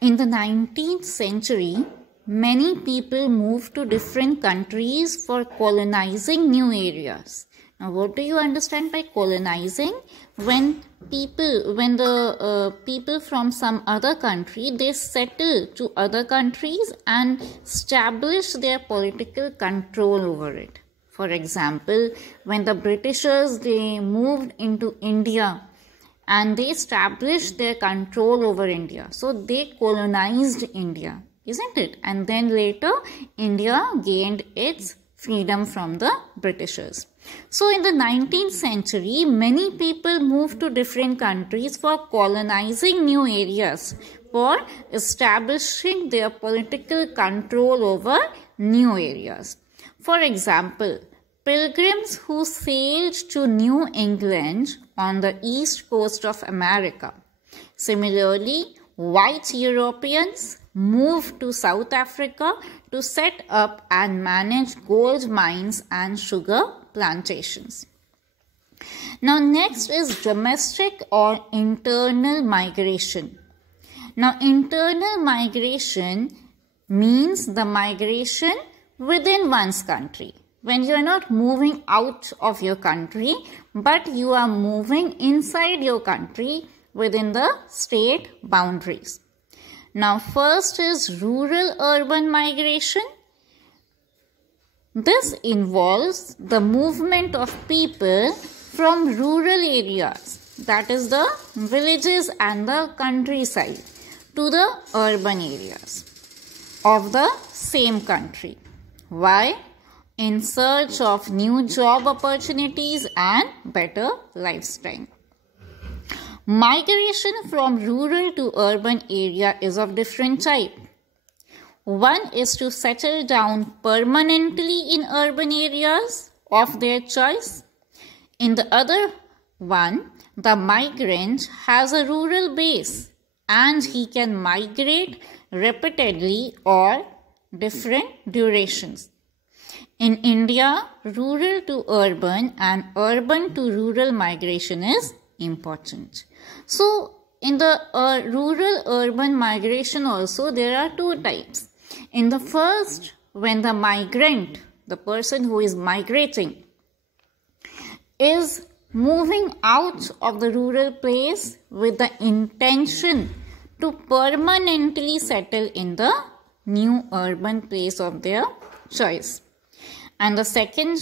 In the 19th century, many people moved to different countries for colonizing new areas. Now, what do you understand by colonizing? When the people from some other country, they settle to other countries and establish their political control over it. For example, when the Britishers, they moved into India and they established their control over India. So they colonized India, isn't it? And then later, India gained its freedom from the Britishers. So in the 19th century, many people moved to different countries for colonizing new areas, for establishing their political control over new areas. For example, pilgrims who sailed to New England on the east coast of America. Similarly, white Europeans moved to South Africa to set up and manage gold mines and sugar plantations. Now, next is domestic or internal migration. Now, internal migration means the migration within one's country. When you are not moving out of your country, but you are moving inside your country within the state boundaries. Now, first is rural-urban migration. This involves the movement of people from rural areas, that is the villages and the countryside, to the urban areas of the same country. Why? In search of new job opportunities and better lifestyle. Migration from rural to urban area is of different type. One is to settle down permanently in urban areas of their choice. In the other one, the migrant has a rural base and he can migrate repeatedly or different durations. In India, rural to urban and urban to rural migration is important. So, in the rural-urban migration also, there are two types. In the first, when the migrant, the person who is migrating, is moving out of the rural place with the intention to permanently settle in the new urban place of their choice. And the second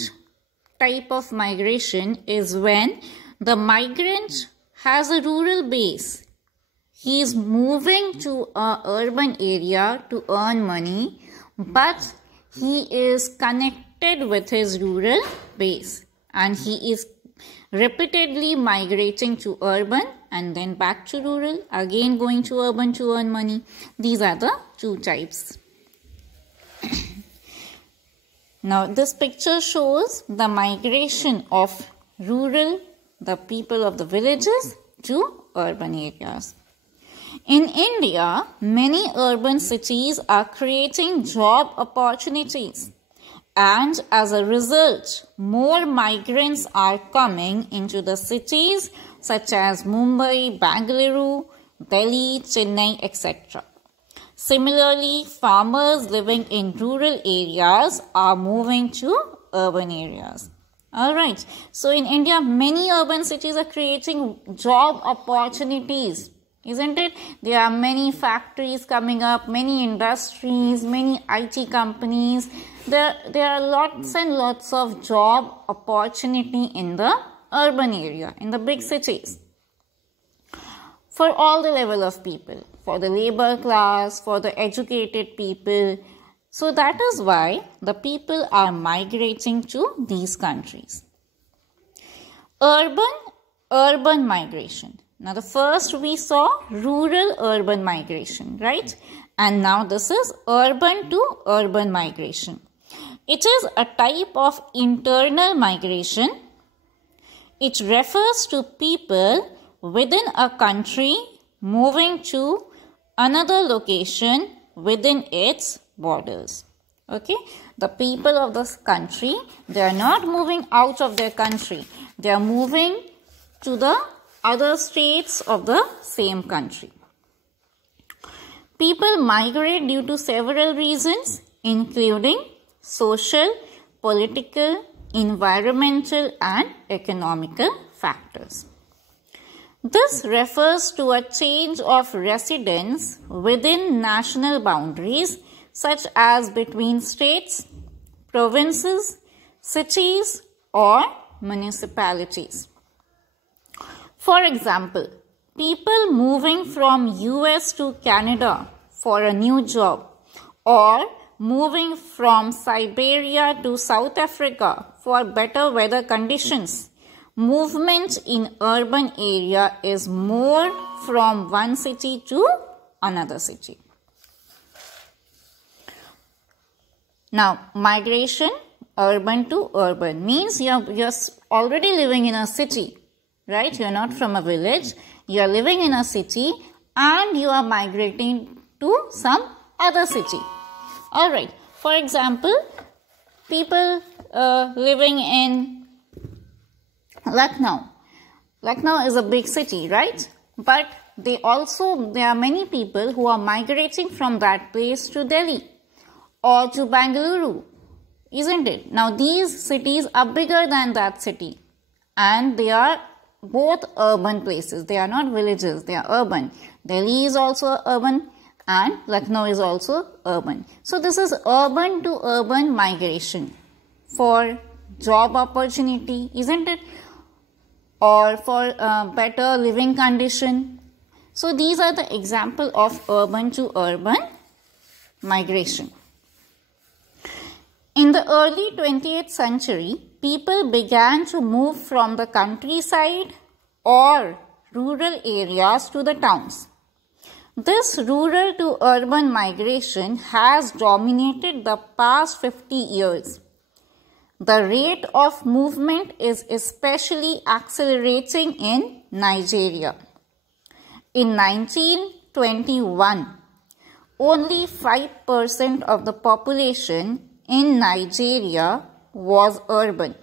type of migration is when the migrant has a rural base. He is moving to an urban area to earn money, but he is connected with his rural base and he is repeatedly migrating to urban and then back to rural, again going to urban to earn money. These are the two types. Now, this picture shows the migration of rural, the people of the villages, to urban areas. In India, many urban cities are creating job opportunities, and as a result, more migrants are coming into the cities such as Mumbai, Bengaluru, Delhi, Chennai, etc. Similarly, farmers living in rural areas are moving to urban areas. Alright, so in India, many urban cities are creating job opportunities, isn't it? There are many factories coming up, many industries, many IT companies. There are lots and lots of job opportunity in the urban area, in the big cities. For all the level of people, for the labor class, for the educated people. So that is why the people are migrating to these countries. Urban migration. Now the first we saw rural-urban migration, right? And now this is urban to urban migration. It is a type of internal migration. It refers to people within a country moving to another location within its borders. Okay, the people of this country, they are not moving out of their country. They are moving to the other states of the same country. People migrate due to several reasons, including social, political, environmental, and economical factors. This refers to a change of residence within national boundaries, such as between states, provinces, cities, or municipalities. For example, people moving from US to Canada for a new job, or moving from Siberia to South Africa for better weather conditions. Movement in urban area is more from one city to another city. Now, migration, urban to urban, means you're already living in a city, right? You're not from a village. You're living in a city and you are migrating to some other city. Alright, for example, people living in Lucknow. Lucknow is a big city, right? But there are many people who are migrating from that place to Delhi or to Bengaluru, isn't it? Now these cities are bigger than that city and they are both urban places. They are not villages, they are urban. Delhi is also urban and Lucknow is also urban. So this is urban to urban migration for job opportunity, isn't it? Or for better living condition. So these are the example of urban to urban migration. In the early 20th century, people began to move from the countryside or rural areas to the towns. This rural to urban migration has dominated the past 50 years. The rate of movement is especially accelerating in Nigeria. In 1921, only 5% of the population in Nigeria was urban.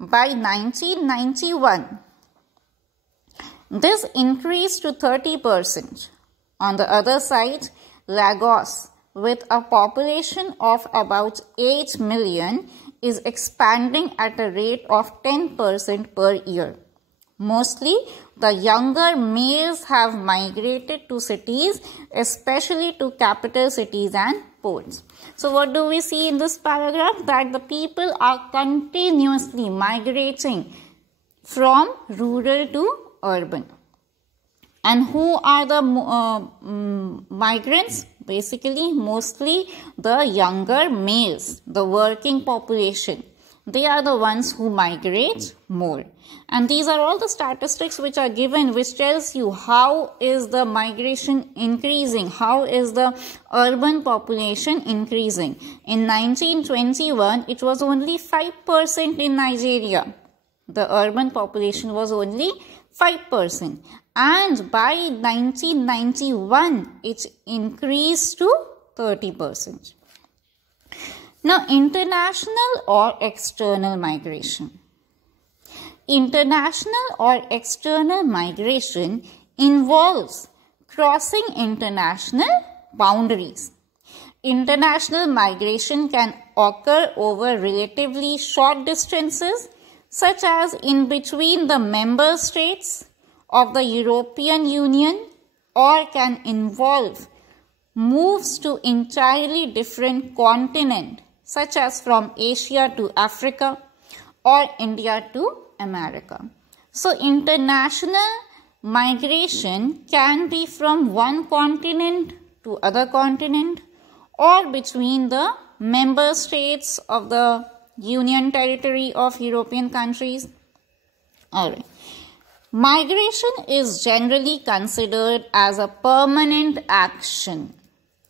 By 1991, this increased to 30%. On the other side, Lagos, with a population of about 8 million, is expanding at a rate of 10% per year. Mostly, the younger males have migrated to cities, especially to capital cities and ports. So what do we see in this paragraph? That the people are continuously migrating from rural to urban. And who are the migrants? Basically, mostly the younger males, the working population. They are the ones who migrate more. And these are all the statistics which are given, which tells you how is the migration increasing, how is the urban population increasing. In 1921, it was only 5% in Nigeria. The urban population was only 5%. And by 1991, it increased to 30%. Now, international or external migration. International or external migration involves crossing international boundaries. International migration can occur over relatively short distances, such as in between the member states of the European Union, or can involve moves to entirely different continents, such as from Asia to Africa or India to America. So international migration can be from one continent to other continent or between the member states of the Union territory of European countries. Alright. Migration is generally considered as a permanent action.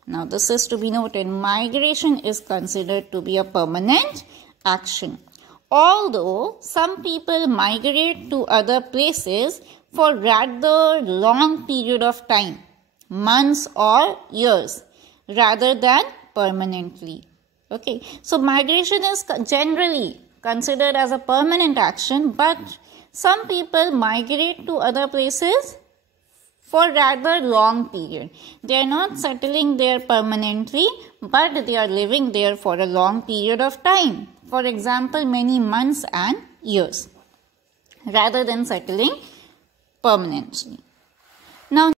Now this is to be noted. Migration is considered to be a permanent action. Although some people migrate to other places for rather long period of time, months or years, rather than permanently. Okay, so migration is generally considered as a permanent action, but some people migrate to other places for rather long period. They are not settling there permanently, but they are living there for a long period of time. For example, many months and years, rather than settling permanently. Now,